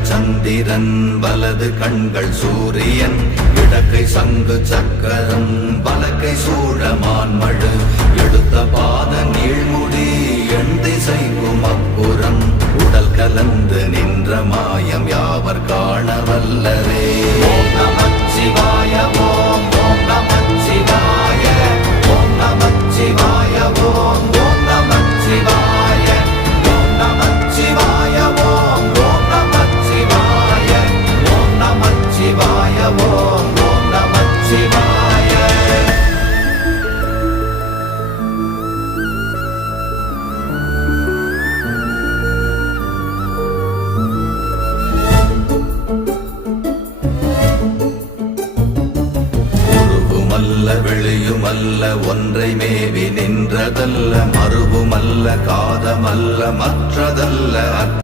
இடங்கள் சந்திரன் வலது கண்கள் சூரியன் இடக்கை சங்கு சக்கரம் வலக்கை சூழமான்மழு எடுத்த பாத நீழ்முடி எண் திசைக்கும் அப்புறம் உடல் கலந்து நின்ற மாயம் யாவர் காண வல்லரே. ஓம் நமச்சிவாய ஓம் ஓம் நமச்சிவாய ஓம் நமச்சிவாய ஓம் ஓம் நமச்சிவாய ஓம் நமச்சிவாய ஓம் ஓம் நமச்சிவாய ஓம் நமச்சிவாய ஓம் ஓம் நமச்சிவாய. வெளியுமல்ல ஒன்றை மேவி நின்றதல்ல மறுவுமல்ல காதமல்ல மற்றதல்ல